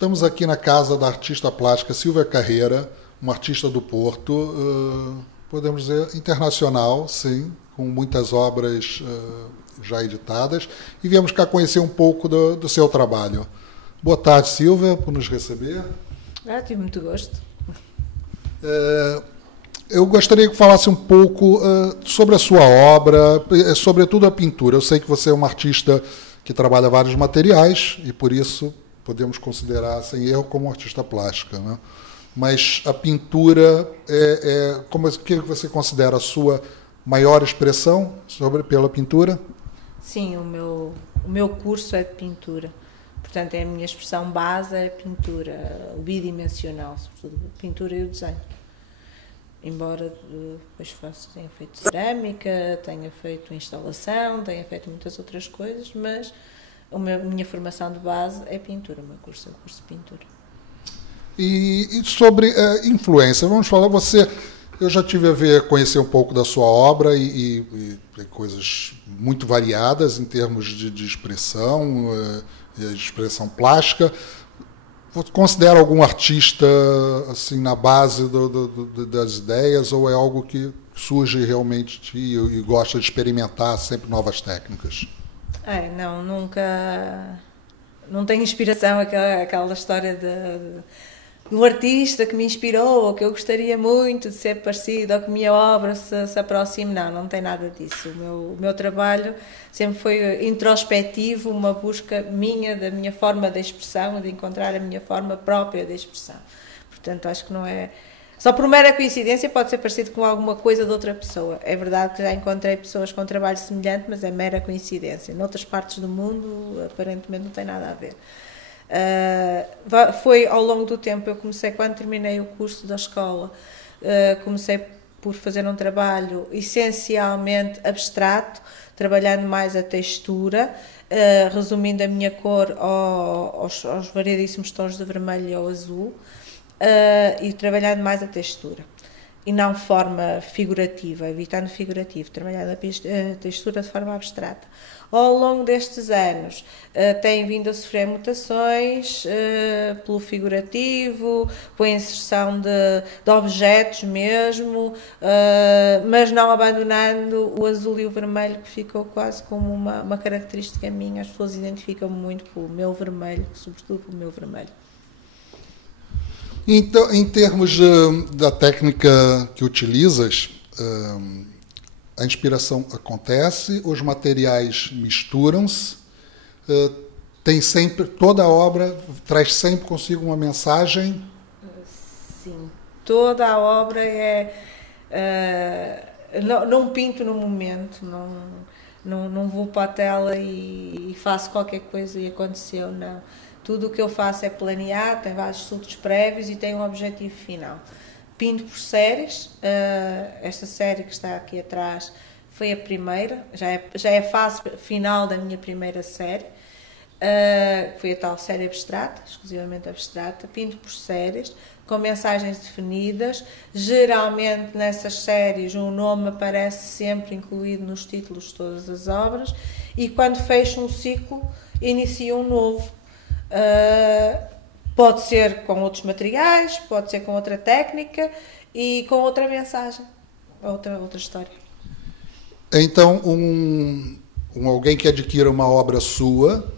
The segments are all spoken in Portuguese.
Estamos aqui na casa da artista plástica Silvia Carreira, uma artista do Porto, podemos dizer internacional, sim, com muitas obras já editadas, e viemos cá conhecer um pouco do seu trabalho. Boa tarde, Silvia, por nos receber. Tive muito gosto. Eu gostaria que falasse um pouco sobre a sua obra, sobretudo a pintura. Eu sei que você é uma artista que trabalha vários materiais e, por isso, podemos considerar, sem erro, como artista plástica, né? Mas a pintura, o que você considera a sua maior expressão pela pintura? Sim, o meu curso é de pintura. Portanto, a minha expressão base é a pintura, o bidimensional, sobretudo a pintura e o desenho. Embora depois tenha feito cerâmica, tenha feito instalação, tenha feito muitas outras coisas, mas a minha formação de base é pintura, o meu curso é o curso de pintura. E sobre influência, vamos falar, eu já tive a conhecer um pouco da sua obra e coisas muito variadas em termos de expressão, de expressão plástica. Você considera algum artista assim na base das ideias, ou é algo que surge realmente de ti e gosta de experimentar sempre novas técnicas? Não, nunca. Não tenho inspiração, aquela história do artista que me inspirou, ou que eu gostaria muito de ser parecido, ou que a minha obra se aproxime. Não tem nada disso. O meu trabalho sempre foi introspectivo, uma busca minha, da minha forma de expressão, de encontrar a minha forma própria de expressão. Portanto, acho que não é... Só por mera coincidência pode ser parecido com alguma coisa de outra pessoa. É verdade que já encontrei pessoas com trabalho semelhante, mas é mera coincidência. Noutras partes do mundo, aparentemente, não tem nada a ver. Foi ao longo do tempo, eu comecei, quando terminei o curso da escola, comecei por fazer um trabalho essencialmente abstrato, trabalhando mais a textura, resumindo a minha cor aos variadíssimos tons de vermelho e ao azul, e trabalhando mais a textura. E não forma figurativa, evitando figurativo, trabalhando a textura de forma abstrata. Ao longo destes anos, tem vindo a sofrer mutações pelo figurativo, com a inserção de objetos mesmo, mas não abandonando o azul e o vermelho, que ficou quase como uma característica minha. As pessoas identificam-me muito pelo meu vermelho, sobretudo pelo meu vermelho. Então, em termos da técnica que utilizas, a inspiração acontece, os materiais misturam-se, tem sempre, toda a obra traz sempre consigo uma mensagem? Sim, toda a obra não pinto no momento, não vou para a tela e faço qualquer coisa e aconteceu, não. Tudo o que eu faço é planear, tem vários estudos prévios e tem um objetivo final. Pinto por séries, esta série que está aqui atrás foi a primeira, já é a fase final da minha primeira série, foi a tal série abstrata, exclusivamente abstrata. Pinto por séries, com mensagens definidas. Geralmente nessas séries o nome aparece sempre incluído nos títulos de todas as obras, e quando fecho um ciclo, inicio um novo. Pode ser com outros materiais, pode ser com outra técnica e com outra mensagem, outra história. Então, alguém que adquira uma obra sua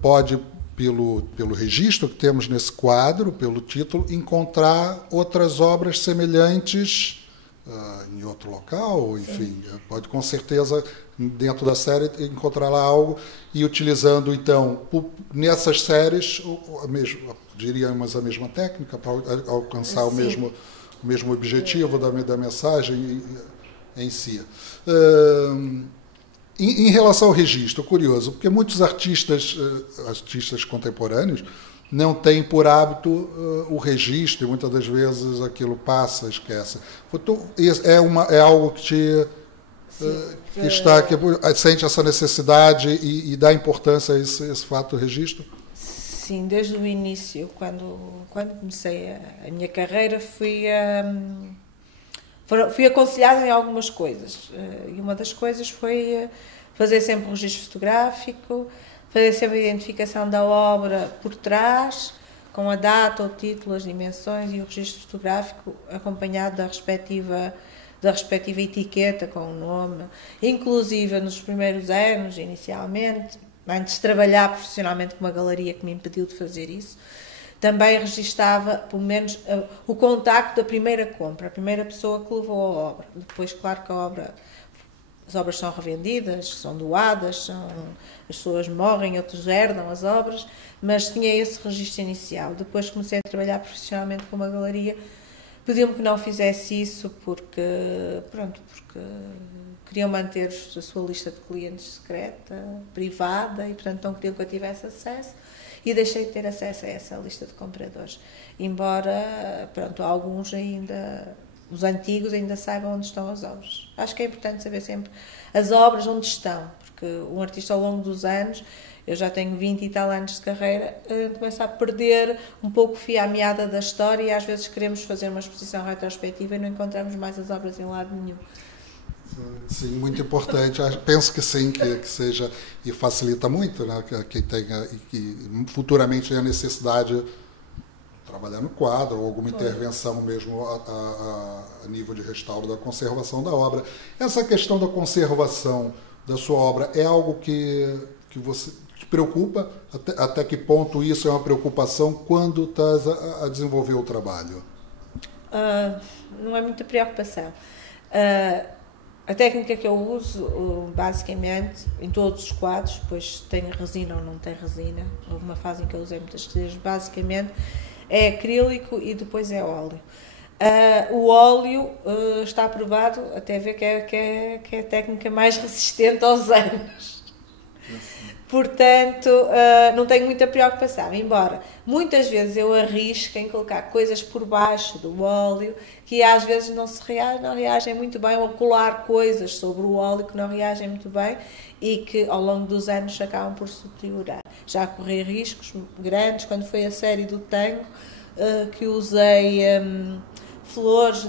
pode, pelo registro que temos nesse quadro, pelo título, encontrar outras obras semelhantes em outro local, enfim, pode com certeza dentro da série encontrar lá algo, e utilizando então nessas séries diríamos a mesma técnica para alcançar o mesmo objetivo da mensagem em si. Em relação ao registro, curioso, porque muitos artistas contemporâneos não têm por hábito o registro, e muitas das vezes aquilo passa, esquece. É algo que sente essa necessidade e dá importância a esse fato do registro? Sim, desde o início, quando comecei a minha carreira, fui aconselhada em algumas coisas, e uma das coisas foi fazer sempre um registro fotográfico, fazer sempre a identificação da obra por trás, com a data, o título, as dimensões e o registro fotográfico acompanhado da respectiva etiqueta com o nome, inclusive nos primeiros anos, inicialmente, antes de trabalhar profissionalmente com uma galeria que me impediu de fazer isso, também registava, pelo menos, o contacto da primeira compra, a primeira pessoa que levou a obra. Depois, claro que as obras são revendidas, são doadas, as pessoas morrem, outros herdam as obras, mas tinha esse registro inicial. Depois comecei a trabalhar profissionalmente com uma galeria, pediu-me que não fizesse isso porque queriam manter a sua lista de clientes secreta, privada, e portanto não queriam que eu tivesse acesso, e deixei de ter acesso a essa lista de compradores. Embora, alguns ainda, os antigos, ainda saibam onde estão as obras. Acho que é importante saber sempre as obras onde estão, porque um artista ao longo dos anos, eu já tenho 20 e tal anos de carreira, começa a perder um pouco o fio à meada da história e às vezes queremos fazer uma exposição retrospectiva e não encontramos mais as obras em lado nenhum. Sim, muito importante. Penso que sim, que seja, e facilita muito, né? Quem tenha e que futuramente tenha necessidade de trabalhar no quadro ou alguma intervenção mesmo a nível de restauro da conservação da obra. Essa questão da conservação da sua obra é algo que você te preocupa? Até que ponto isso é uma preocupação quando estás a desenvolver o trabalho? Não é muita preocupação. A técnica que eu uso, basicamente, em todos os quadros, pois tem resina ou não tem resina, houve uma fase em que eu usei muitas resinas, basicamente é acrílico e depois é óleo. O óleo está provado, até ver que é a técnica mais resistente aos anos. Portanto, não tenho muita preocupação, embora muitas vezes eu arrisco em colocar coisas por baixo do óleo que às vezes não reagem muito bem, ou colar coisas sobre o óleo que não reagem muito bem e que ao longo dos anos acabam por se deteriorar. Já corri riscos grandes quando foi a série do tango, que usei flores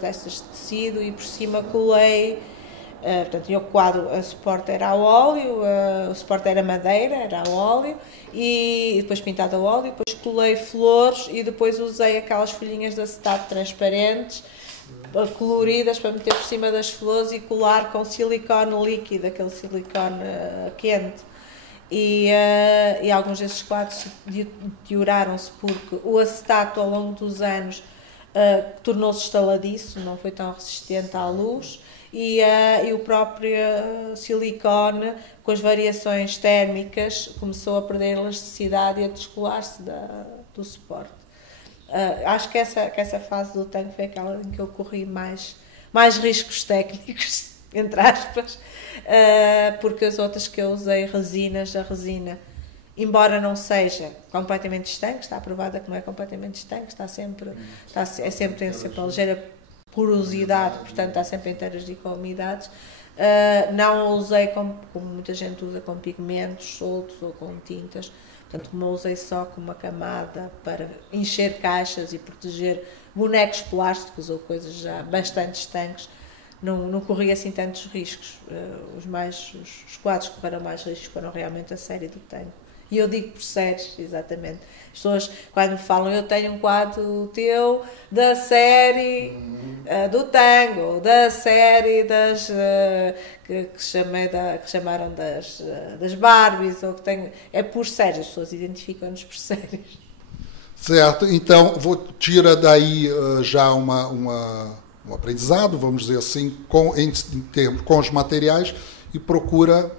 dessas de tecido e por cima colei. Portanto, tinha o quadro, a suporte era a óleo, o suporte era madeira, era a óleo, e depois pintado a óleo, depois colei flores e depois usei aquelas folhinhas de acetato transparentes, coloridas, para meter por cima das flores e colar com silicone líquido, aquele silicone quente. E alguns desses quadros deterioraram-se porque o acetato ao longo dos anos tornou-se estaladiço, não foi tão resistente à luz. E o próprio silicone, com as variações térmicas, começou a perder elasticidade e a descolar-se do suporte. Acho que essa fase do tanque foi aquela em que eu corri mais riscos técnicos, entre aspas, porque as outras que eu usei, a resina, embora não seja completamente estanque, está provada que não é completamente estanque, é sempre a ligeira porosidade, portanto está sempre a interagir com umidades. Não a usei como muita gente usa, com pigmentos soltos ou com tintas, portanto como eu usei só com uma camada para encher caixas e proteger bonecos plásticos ou coisas já bastante estanques, não corri assim tantos riscos. Os quadros que correram mais riscos foram realmente a série do tango. E eu digo por séries, exatamente. As pessoas, quando me falam, eu tenho um quadro teu da série do tango, ou da série que chamaram das Barbies, ou que tenho, é por séries, as pessoas identificam-nos por séries. Certo, então tira daí já um aprendizado, vamos dizer assim, com os materiais, e procura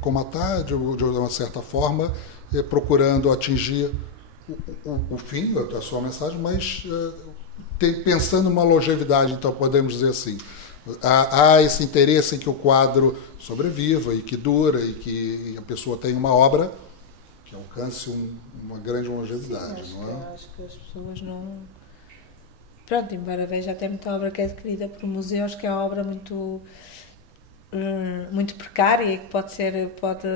comatar de uma certa forma, procurando atingir o fim da sua mensagem, mas pensando numa longevidade, então podemos dizer assim, há esse interesse em que o quadro sobreviva e que dura e que a pessoa tenha uma obra que alcance uma grande longevidade. Sim, não é? Acho que as pessoas não... Pronto, embora veja até muita obra que é adquirida por museus, que é uma obra muito precária e que pode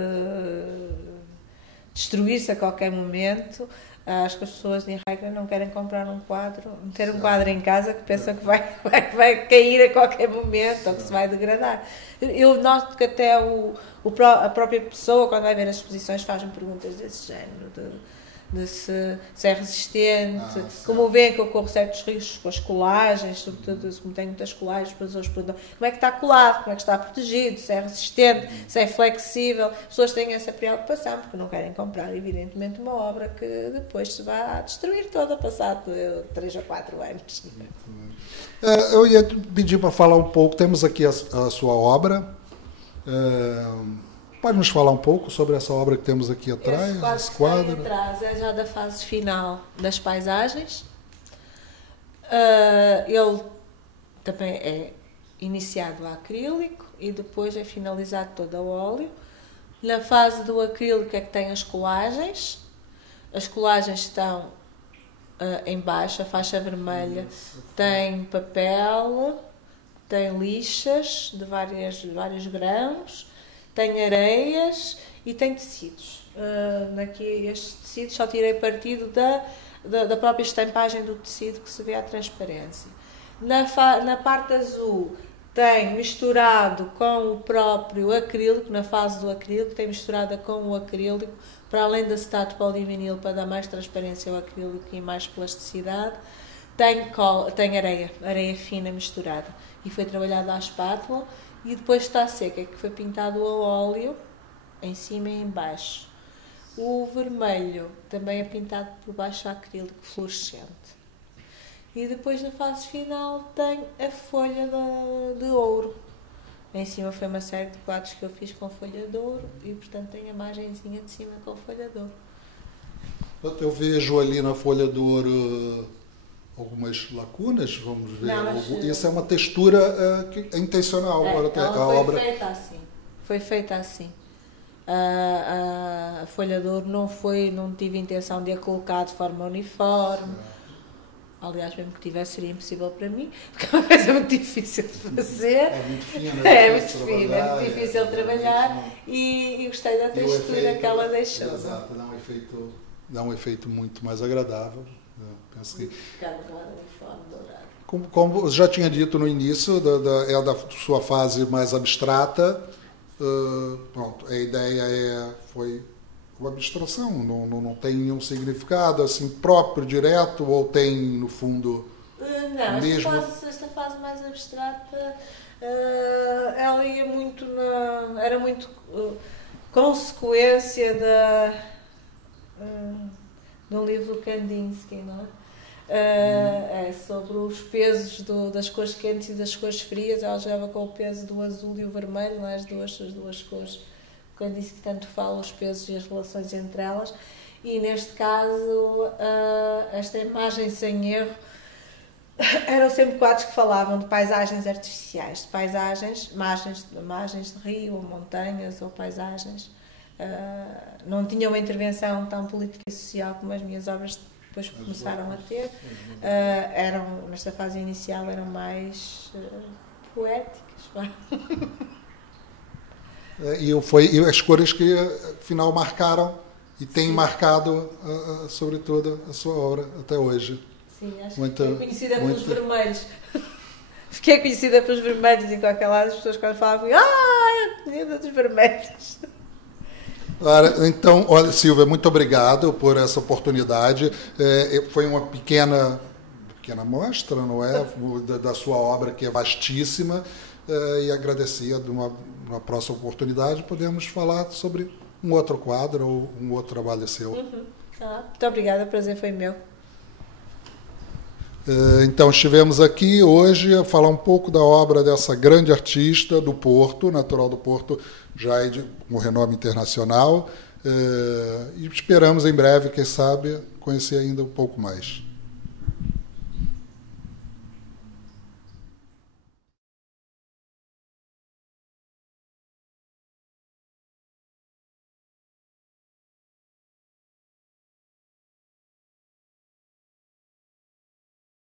destruir-se a qualquer momento. Acho que as pessoas, em regra, não querem comprar um quadro, ter um quadro em casa que pensam que vai cair a qualquer momento ou que se vai degradar. Eu noto que até a própria pessoa, quando vai ver as exposições, faz-me perguntas desse género, de se é resistente, como vê que eu corro certos riscos com as colagens, sobretudo como tenho muitas colagens, as pessoas perguntam como é que está colado, como é que está protegido, se é resistente, se é flexível. As pessoas têm essa preocupação porque não querem comprar, evidentemente, uma obra que depois se vai destruir toda passado 3 ou 4 anos. Eu ia pedir para falar um pouco, temos aqui a sua obra. Pode nos falar um pouco sobre essa obra que temos aqui atrás? Esse quadro que tem atrás é já da fase final das paisagens. Ele também é iniciado a acrílico e depois é finalizado todo a óleo. Na fase do acrílico é que tem as colagens. As colagens estão em baixo, a faixa vermelha tem papel, tem lixas de vários grãos, tem areias e tem tecidos. Aqui estes tecidos só tirei partido da própria estampagem do tecido que se vê à transparência. Na parte azul tem misturado com o próprio acrílico, na fase do acrílico, tem misturada com o acrílico, para além de acetato polivinil para dar mais transparência ao acrílico e mais plasticidade. Tem areia fina misturada e foi trabalhada à espátula. E depois está seca, que foi pintado a óleo, em cima e em baixo. O vermelho também é pintado por baixo a acrílico fluorescente. E depois, na fase final, tem a folha de ouro. Em cima foi uma série de quadros que eu fiz com folha de ouro e, portanto, tem a margenzinha de cima com folha de ouro. Eu vejo ali na folha de ouro algumas lacunas, vamos ver. Não, isso é uma textura que é intencional. Foi feita assim. A folha de ouro não tive intenção de a colocar de forma uniforme. Aliás, mesmo que tivesse, seria impossível para mim, porque é uma coisa muito difícil de fazer. É muito fina, é muito difícil de trabalhar e gostei da textura que ela deixou. Exato, dá um efeito muito mais agradável. Penso que, como já tinha dito no início, é da sua fase mais abstrata. Pronto, a ideia foi uma abstração, não tem nenhum significado assim próprio, direto, ou tem no fundo não, mesmo... esta fase mais abstrata ela ia muito era muito consequência de um livro do Kandinsky, não é? É sobre os pesos das cores quentes e das cores frias. Ela jogava com o peso do azul e o vermelho, não é? As duas cores. Quando disse que tanto fala os pesos e as relações entre elas, e neste caso esta imagem sem erro eram sempre quadros que falavam de paisagens artificiais, de paisagens, imagens de rio ou montanhas ou paisagens. Não tinha uma intervenção tão política e social como as minhas obras depois começaram a ter. Nesta fase inicial eram mais poéticas. E as cores que afinal marcaram e têm marcado sobretudo a sua obra até hoje. Sim, acho que fiquei conhecida pelos vermelhos. Fiquei conhecida pelos vermelhos em qualquer lado, as pessoas quando falavam eu conheço dos vermelhos. Então, olha, Silvia, muito obrigado por essa oportunidade. Foi uma pequena mostra, não é, da sua obra, que é vastíssima, e agradecia de uma próxima oportunidade podemos falar sobre um outro quadro ou um outro trabalho seu. Muito obrigada, o prazer foi meu. Então, estivemos aqui hoje a falar um pouco da obra dessa grande artista do Porto, natural do Porto, já é de um renome internacional, e esperamos em breve, quem sabe, conhecer ainda um pouco mais.